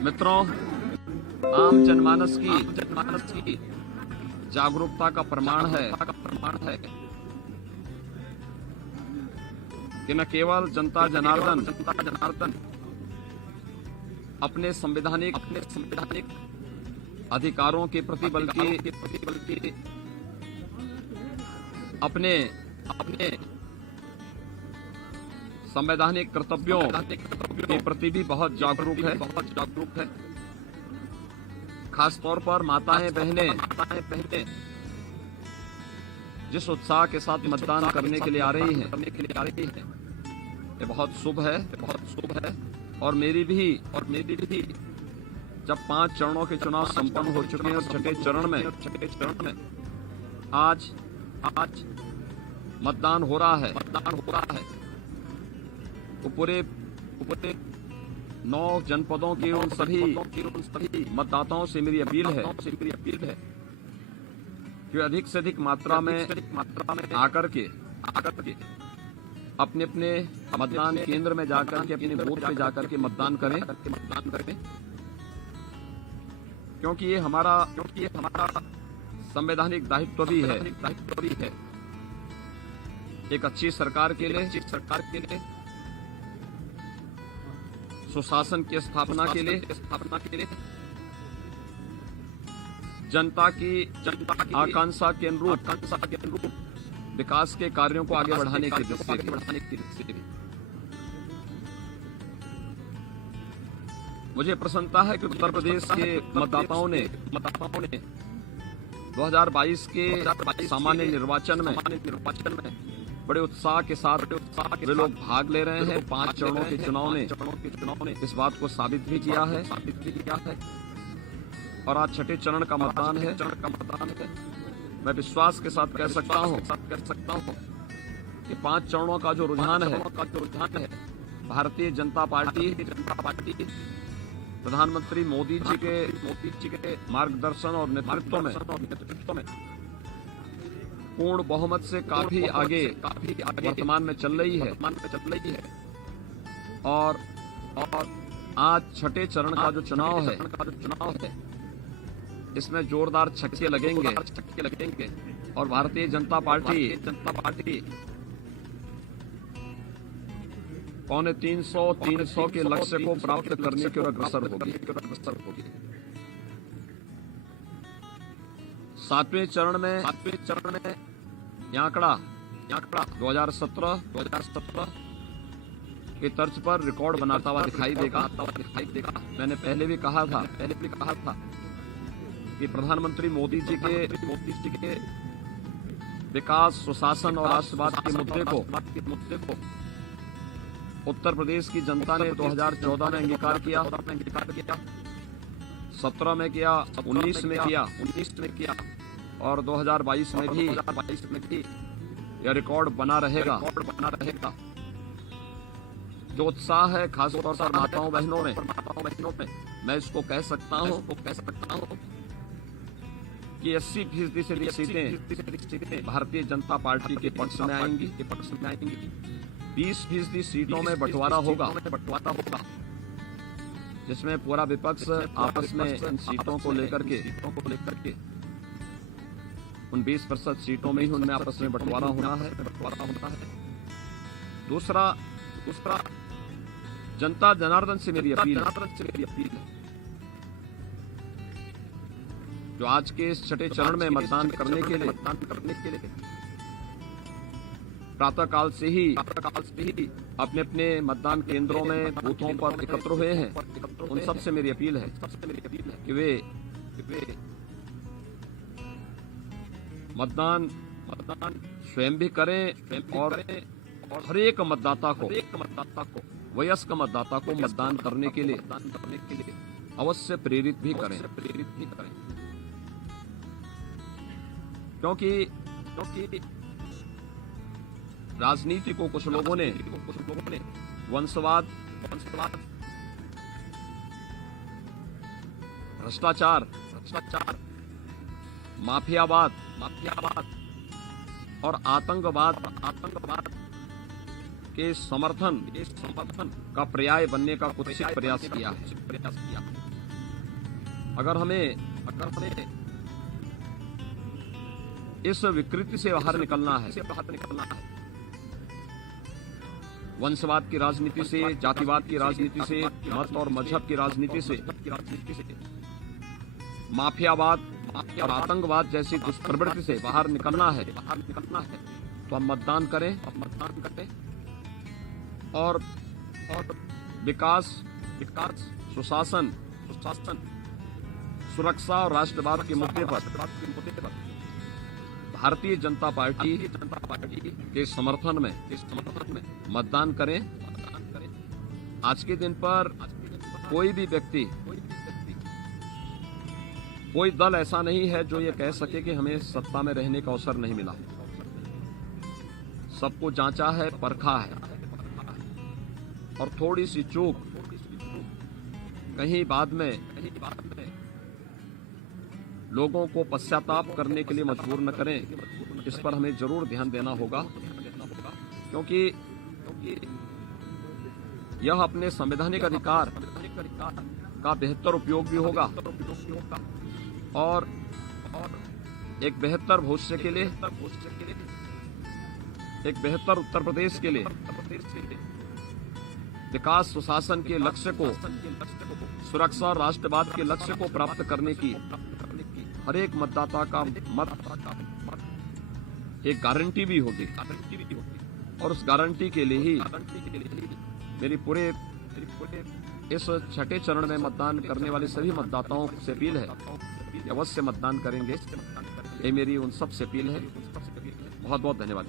मित्रों, आम जनमानस की जागरूकता का प्रमाण है कि न केवल जनता जनार्दन अपने संवैधानिक अधिकारों के प्रति बल्कि अपने संवैधानिक कर्तव्यों के प्रति भी बहुत जागरूक है। खास तौर पर माताएं बहनें जिस उत्साह के साथ मतदान करने के लिए आ रही हैं, ये बहुत शुभ है। और मेरी भी जब 5 चरणों के चुनाव संपन्न हो चुके हैं और छठे चरण में आज मतदान हो रहा है, तो पूरे 9 जनपदों के उन सभी मतदाताओं से मेरी अपील है कि अधिक से अधिक मात्रा में आकर के अपने मतदान केंद्र में जाकर के अपने बूथ पे जाकर के मतदान करें, क्योंकि ये हमारा संवैधानिक दायित्व भी है एक अच्छी सरकार के लिए, सुशासन की स्थापना के लिए, जनता की आकांक्षा के अनुरूप विकास के कार्यों को आगे बढ़ाने के लिए। मुझे प्रसन्नता है कि उत्तर प्रदेश के मतदाताओं ने 2022 के सामान्य निर्वाचन में बड़े उत्साह के साथ वे लोग भाग ले रहे हैं। 5 चरणों के चुनाव ने इस बात को साबित भी किया है। और आज छठे चरण का मतदान है। मैं विश्वास के साथ कह सकता हूं कि 5 चरणों का जो रुझान है, भारतीय जनता पार्टी प्रधानमंत्री मोदी जी के मार्गदर्शन और नेतृत्व में पूर्ण बहुमत से काफी आगे वर्तमान में चल रही है। और आज छठे चरण का जो चुनाव है इसमें जोरदार छक्के लगेंगे और भारतीय जनता पार्टी 300 के लक्ष्य को प्राप्त करने की ओर अग्रसर होगी। 7वें चरण में यह आंकड़ा 2017 के तर्ज पर रिकॉर्ड बनाता हुआ दिखाई देगा। मैंने पहले भी कहा था कि प्रधानमंत्री मोदी जी के विकास, सुशासन और राष्ट्रवाद के मुद्दे को उत्तर प्रदेश की जनता ने 2014 में अंगीकार किया, 17 में किया, 19 में किया और 2022 में भी यह रिकॉर्ड बना रहेगा। जो उत्साह है खासतौर पर माताओं बहनों में, मैं इसको कह सकता हूं कि 80% से अधिक सीटें भारतीय जनता पार्टी के पक्ष में आएंगी। 20% सीटों में बंटवारा होगा, जिसमें पूरा विपक्ष आपस में इन सीटों को लेकर के उन 20% सीटों में ही उनमें आपस में बंटवारा होना है। दूसरा जनता जनार्दन से मेरी अपील है, जो आज के इस छठे चरण में मतदान करने के लिए प्रातःकाल से ही अपने मतदान केंद्रों में बूथों पर एकत्र हुए हैं, उन सब से मेरी अपील है कि वे मतदान स्वयं भी करें और हर एक मतदाता को वयस्क मतदाता को मतदान करने के लिए अवश्य प्रेरित भी करें। क्योंकि राजनीति को कुछ लोगों ने वंशवाद, भ्रष्टाचार, माफियावाद और आतंकवाद के समर्थन का पर्याय बनने का कुत्सित प्रयास किया है। अगर हमें इस विकृति से बाहर निकलना है, वंशवाद की राजनीति से, जातिवाद की राजनीति से, मत और मजहब की राजनीति से, माफियावाद और आतंकवाद जैसी दुष्प्रवृत्ति से बाहर निकलना है तो हम मतदान करें और विकास, सुशासन, सुरक्षा और राष्ट्रवाद के मुद्दे पर भारतीय जनता पार्टी के समर्थन में मतदान करें। आज के दिन पर कोई भी व्यक्ति, कोई दल ऐसा नहीं है जो ये कह सके कि हमें सत्ता में रहने का अवसर नहीं मिला। सबको जांचा है, परखा है, और थोड़ी सी चूक कहीं बाद में लोगों को पश्चाताप करने के लिए मजबूर न करें। इस पर हमें जरूर ध्यान देना होगा, क्योंकि यह अपने संवैधानिक अधिकार का बेहतर उपयोग भी होगा और एक बेहतर भविष्य के लिए, एक बेहतर उत्तर प्रदेश के लिए, विकास सुशासन के लक्ष्य को, सुरक्षा और राष्ट्रवाद के लक्ष्य को प्राप्त करने की हर एक मतदाता का मत एक गारंटी भी होगी। और उस गारंटी के लिए ही मेरी पूरे इस छठे चरण में मतदान करने वाले सभी मतदाताओं से अपील है कि अवश्य मतदान करेंगे। ये मेरी उन सब से अपील है। बहुत बहुत धन्यवाद।